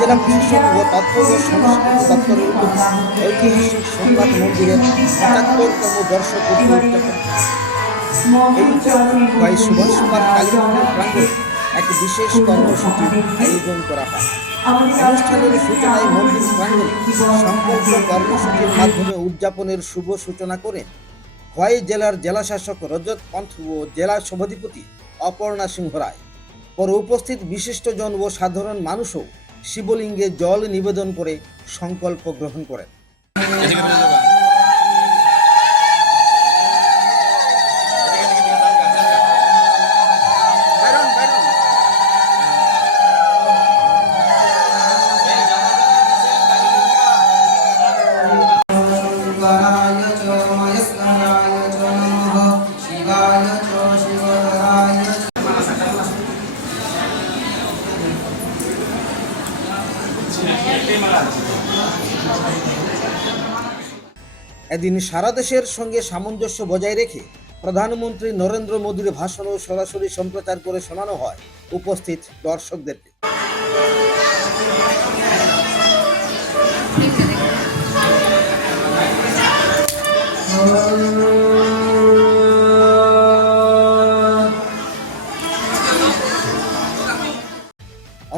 জেলা প্রশাসন ও তথ্য ও সংস্কৃতি দপ্তরের উদ্যোগে ঐতিহাসিক সোমনাথ মন্দিরের ৭৫তম বর্ষপূর্তি উদযাপন। এই উপলক্ষে খোয়াই সুভাষ পার্ক কালী মন্দির প্রাঙ্গণে এক বিশেষ কর্মসূচির আয়োজন করা হয়। অনুষ্ঠানের সূচনায় মন্দির প্রাঙ্গণে সংকল্প কর্মসূচির মাধ্যমে উদযাপনের শুভ সূচনা করেন খোয়াই জেলার জেলাশাসক রজত পন্থ ও জেলা সভাধিপতি অপর্ণা সিংহ রায়। পরে উপস্থিত বিশিষ্টজন ও সাধারণ মানুষও শিবলিঙ্গে জল নিবেদন করে সংকল্প গ্রহণ করেন। এদিন সারা দেশের সঙ্গে সামঞ্জস্য বজায় রেখে প্রধানমন্ত্রী নরেন্দ্র মোদীর ভাষণও সরাসরি সম্প্রচার করে শোনানো হয় উপস্থিত দর্শকদেরকে।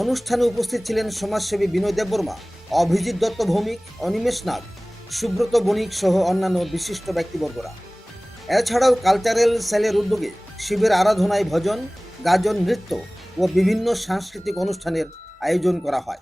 অনুষ্ঠানে উপস্থিত ছিলেন সমাজসেবী বিনয় দেববর্মা, অভিজিৎ দত্ত ভৌমিক, অনিমেষ নাগ, সুব্রত বণিক সহ অন্যান্য বিশিষ্ট ব্যক্তিবর্গরা। এছাড়াও কালচারাল সেলের উদ্যোগে শিবের আরাধনায় ভজন, গাজন, নৃত্য ও বিভিন্ন সাংস্কৃতিক অনুষ্ঠানের আয়োজন করা হয়।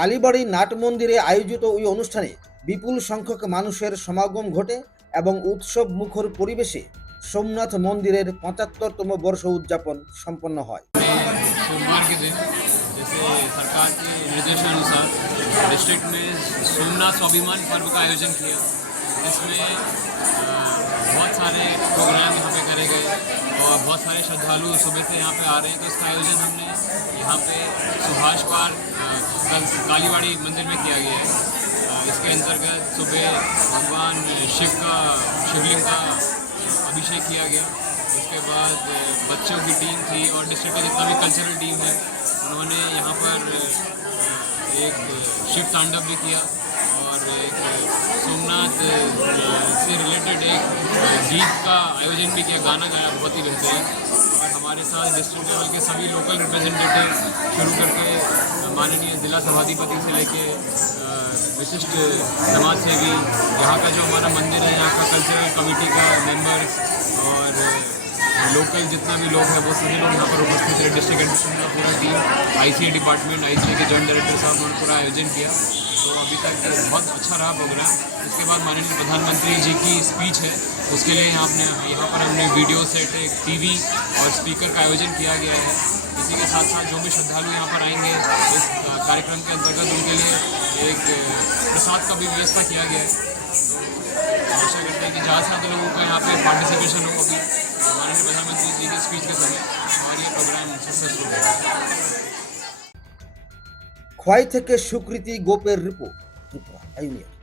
কালীবাড়ি নাট মন্দিরে আয়োজিত ওই অনুষ্ঠানে বিপুল সংখ্যক মানুষের সমাগম ঘটে এবং উৎসব মুখর পরিবেশে সোমনাথ মন্দিরের ৭৫তম বর্ষ উদযাপন সম্পন্ন হয়। सोमवार के दिन जैसे सरकार के निर्देशानुसार डिस्ट्रिक्ट में सोमनाथ स्वाभिमान पर्व का आयोजन किया, जिसमें बहुत सारे प्रोग्राम यहाँ पे करे गए और बहुत सारे श्रद्धालु सुबह से यहाँ पे आ रहे हैं। तो इसका आयोजन हमने यहाँ पे सुभाष पार्क कालीबाड़ी मंदिर में किया गया है। इसके अंतर्गत सुबह भगवान शिवलिंग का अभिषेक किया गया। उसके बाद बच्चों की टीम थी और डिस्ट्रिक्ट का जितना भी कल्चरल टीम है उन्होंने यहाँ पर एक शिव तांडव भी किया और एक सोमनाथ से रिलेटेड एक गीत का आयोजन भी किया, गाना गाया बहुत ही बेहतरीन। और हमारे साथ डिस्ट्रिक्ट लेवल के सभी लोकल रिप्रेजेंटेटिव शुरू करके माननीय जिला सभाधिपति से लेके विशिष्ट समाज सेवी, यहाँ का जो हमारा मंदिर है, यहाँ का कल्चरल कमेटी का मेंबर्स और लोकल जितना भी लोग हैं वो सभी लोग यहाँ पर उपस्थित रहे। डिस्ट्रिक्ट एडमिनिस्ट्रेशन का पूरा टीम, आईसीए डिपार्टमेंट, आईसीए के जॉइंट डायरेक्टर साहब ने पूरा आयोजन किया। तो अभी तक बहुत अच्छा रहा प्रोग्राम। इसके बाद माननीय प्रधानमंत्री जी की स्पीच है, उसके लिए यहाँ पर हमने वीडियो सेट, एक टीवी और स्पीकर का आयोजन किया गया है। इसी के साथ साथ जो भी श्रद्धालु यहाँ पर आएंगे इस कार्यक्रम के अंतर्गत उनके लिए एक प्रसाद का भी व्यवस्था किया गया है। तो आशा करते हैं कि ज़्यादा से ज़्यादा लोगों का यहाँ पे पार्टिसिपेशन हो अभी माननीय प्रधानमंत्री जी की स्पीच के समय और ये प्रोग्राम सक्सेसफुल है। খোয়াই থেকে সুকৃতি গোপের রিপোর্ট, ত্রিপুরা ইউনিয়ন।